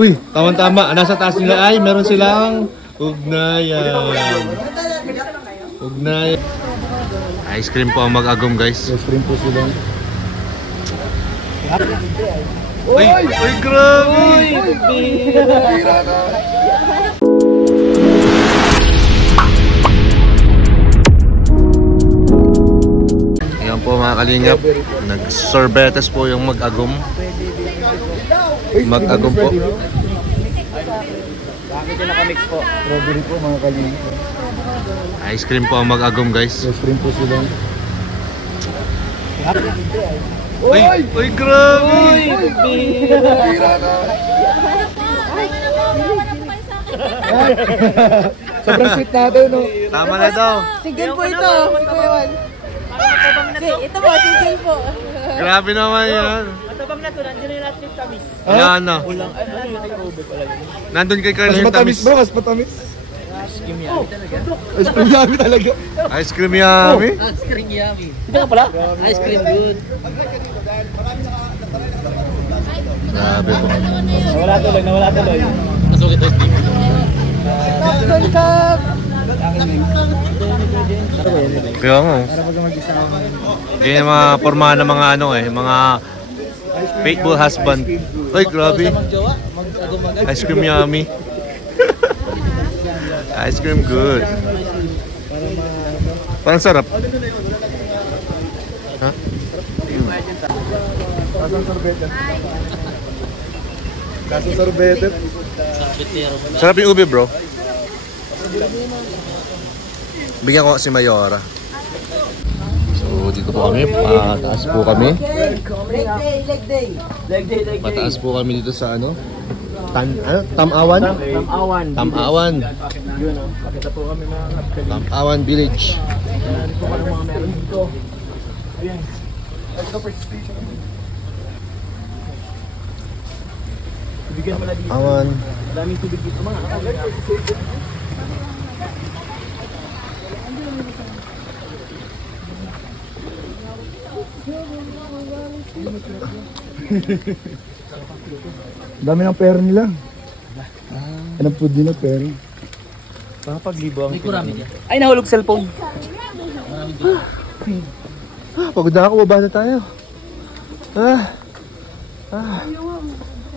Uy, tama-tama. Nasa taas nila ay meron silang ugnayan. Ugnayan. Ice cream po ang mag-agom, guys. Ice cream po sila. Uy, grabe! Bira na. Ayan po mga kalingap. Nag-sorbetes po yung mag-agom. Mag-agom po. Bakit yung nakamix po? Strawberry po mga kalingap. Ice cream po ang mag-agom, guys. Ice cream po sila. Uy, grabe! Bira na. Sobrang sweet natin, no? Tama na daw. Single po ito. Ito po, single po. Grabe naman yan. Matabang na to, nandiyan na yung lahat yung tamis. Yan na. Ulang, ano yung take-over pala yun? Nandun kay Carl Mas yung matamis tamis. bro, mas matamis. Ice cream yummy talaga. Ice cream yummy talaga. Ice cream yummy. Ice cream yummy. Ito nga pala? Ice cream good. Grabe po. Nawala tuloy. Nasugit ice cream. Popcorn cup. Kaya nga. Ganyan yung mga pormahan ng mga ano mga faithful husband. Uy, grabe. Ice cream yummy. Ice cream good. Parang sarap. Ha? Kasong sorbete. Sarap yung ube, bro. Bigyan ko si Mayora. So, dito po kami. Pataas po kami. Leg day. Pataas po kami dito sa ano? Tamawan? Tamawan. Yun o, pakita po kami mga kapkaling. Tamawan Village. Ano po mga meron dito. Ayan. Bigyan mo na dito. Awan. Daming tubig dito mga. Dami ng pera nila. Anong food nila pera? Papaglibo ang pinamili. Ay, nahulog cellphone. Pagod na ako. Baba na tayo.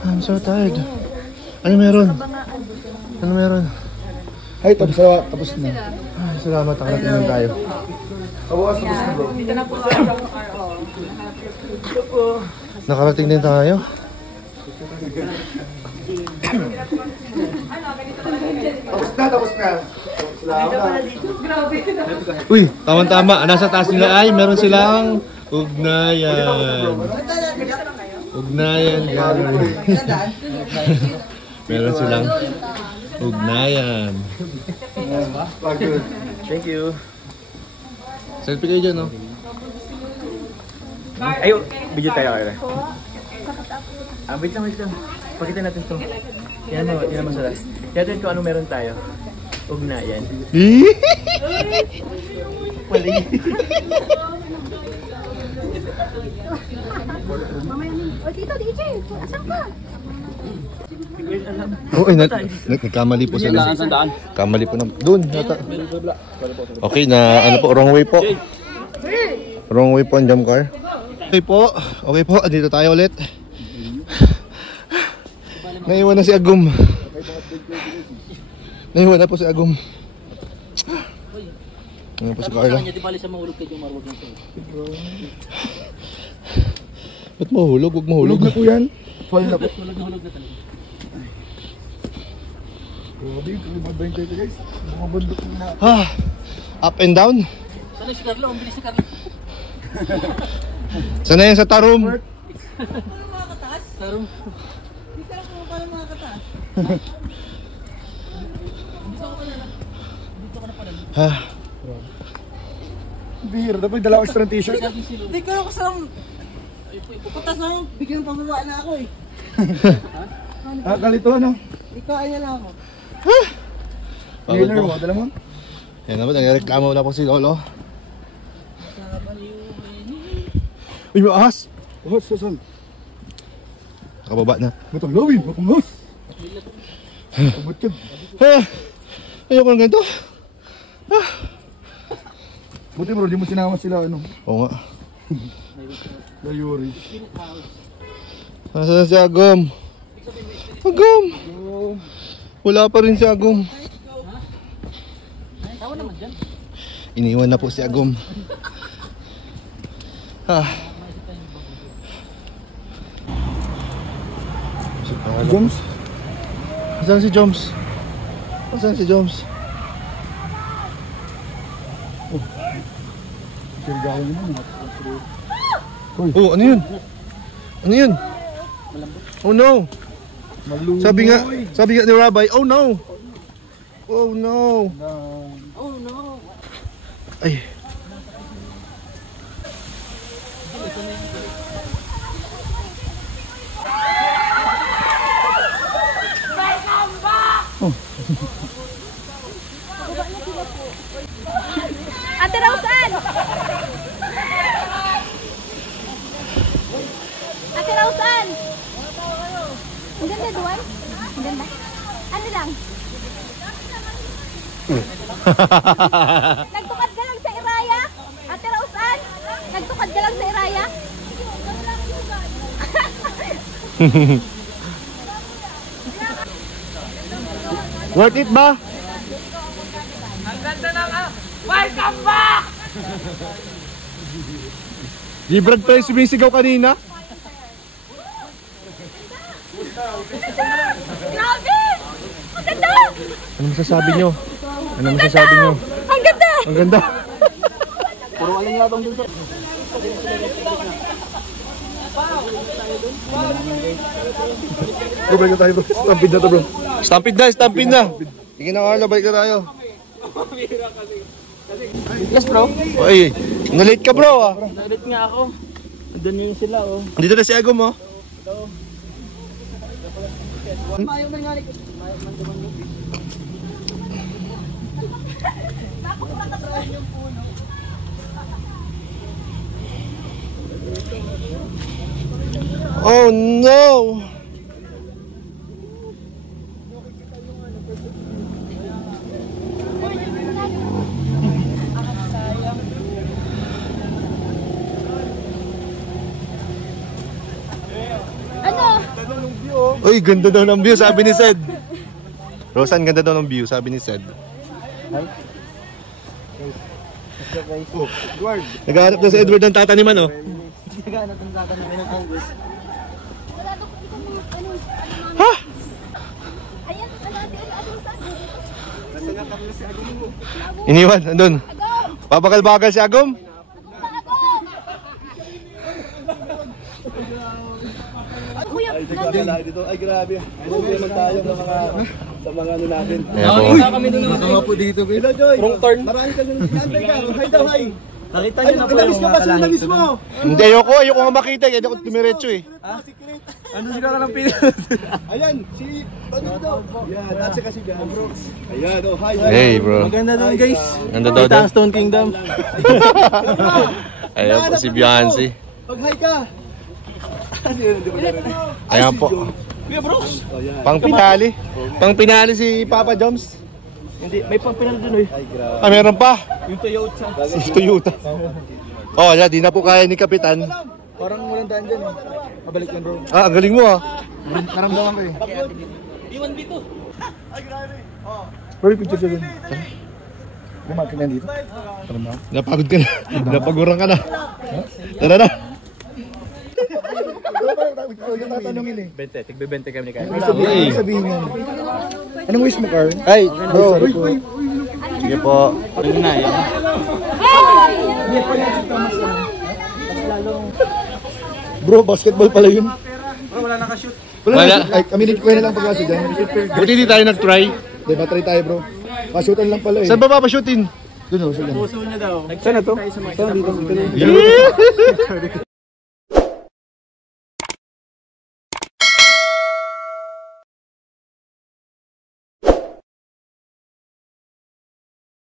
I'm so tired. Ano meron? Ano meron? Ay, tapos na. Ay, salamat. Nakarating lang tayo. Dito na po sa Nakarating din tayo. Tapos na. Uy, tama-tama. Nasa taas nila ay meron silang ugnayan. Ugnayan. Meron silang ugnayan. Thank you. Selfie kayo dyan, no? Ayo, video tayo kayo. Wait lang. Pakita natin to. Yan mo sila. Yan kung ano meron tayo. Ugnayan. Mali. O, Tito, DJ, asan ka? Oo, nagkamali po sila. Kamali po na. Doon, yata. Okay, ano po, wrong way po. Wrong way po ang jump car. Okay po, andito tayo ulit. Naiwan na si Agum. Naiwan na po si Agum. Ano po si Carla? Ba't mahulog? Huwag mahulog. Hulog na po yan. Fall na po. Grabe, mag-bantay ito guys. Mga bundok na. Up and down. Sana si Carlo, ang bilis si Carlo. Sana yan sa Tarum. Tarum. Bihira, dapat dala ko extra t-shirt. Hindi ko ako sa... Putas na yung biglang pababa na ako eh. Kalito ano? Ikaw, ano lang ako. Pagod Dinner po. mo, dala mo? Yan naman, nagreklamo na po si Lolo. Uy, may ahas! Oh, susan. Nakababa na. Matang lawin, makumos. Pagbatid. Ayoko ng ganito. Buti bro, di mo sinama sila ano. Oo nga. Layuri. Nasaan si Agom? Agom! Wala pa rin si Agom. Iniwan na po si Agom. Joms? Nasaan si Joms? Nasaan si Joms? Sirgahan naman. Oh, ano yun? Ano yun? Oh no! Malumoy. Sabi nga ni Rabbi, oh no! Oh no! Oh no. Ay. Ate Rausan! Ate Rausan! Ang ganda doon. Ang ganda. Ano lang? Nagtukad ka lang sa Iraya? Ate Rausan? Nagtukad ka lang sa Iraya? Worth it ba? Welcome back! Librag pa yung sumisigaw kanina. Grabe! Ang ganda! Ano masasabi nyo? Ano masasabi nyo? Ang ganda! Ang ganda! Puro aling labang dun sa... Bro, balik na tayo bro. Stampede na to bro. Stampede na! Sige na Carlo, balik na tayo. Yes bro. Oy, na-late ka bro ah. Nalit nga ako. Doon yung sila oh. Dito na si Agom oh. Mayo na nga ni. Oh no! Ano? Uy, ganda daw ng view, sabi ni Sed. Rosan, ganda daw ng view, sabi ni Sed. Naghahanap na si Edward ng tataniman, oh. Naghanap ng tataniman ng Angus. Wala daw ko dito mga ano. Ha? Ayan, ano ate Rausan? Iniwan, andun. Agom! Pabagal-bagal si Agom. Kuya, Dito, ay grabe. Hindi naman tayo sa mga ano natin. Ayan po. Kami doon Mga po dito. Hello Joy. Wrong turn. Marami ka nang sinantay ka. Hi daw, hi. Nakita Ay, niyo na po namiss mo yung kasi, mga namiss mo. Hindi, ayoko nga makita, kaya di ako tumiretso eh. Ano sila ka lang pinas? Ayan, si ano daw? Yan, at saka si Dan. Ayan, oh, hi, hi. Hey bro. Maganda doon guys. Ganda daw Kita doon. ang Stone Kingdom. Ayan po si Beyonce. Pag hi ka. Ano yun, di ba narinig? Ayan po. Kuya Brooks. Pang pinali. Pang pinali si Papa Joms. Hindi, may pang-pinal doon eh. Ah, meron pa. Yung Toyota. Si Toyota. Oh, wala, di na po kaya ni Kapitan. Parang walang daan dyan eh. Mabalik yan bro. Ah, ang galing mo ah. Naramdaman ko eh. Iwan dito. Bro, picture siya dun. Bumakin yan dito. Tara na. Napagod ka na. Napaguran ka na. Tara na. Yung tatanungin eh. 20, tigbe-20 kami ni Kyle. Ano sabihin yan? Anong wish mo, Carl? Ay, bro. Sorry po. Sige po. Ano na yan? Bro, basketball pala yun. Wala nakashoot. Wala. Ay, kami nagkuha na lang pagkaso dyan. Buti di tayo nag-try. Diba, try tayo bro. Pasutan lang pala eh. Saan ba papashootin? Doon o, sila. Puso niya daw. Saan na to? Saan dito? Dito na.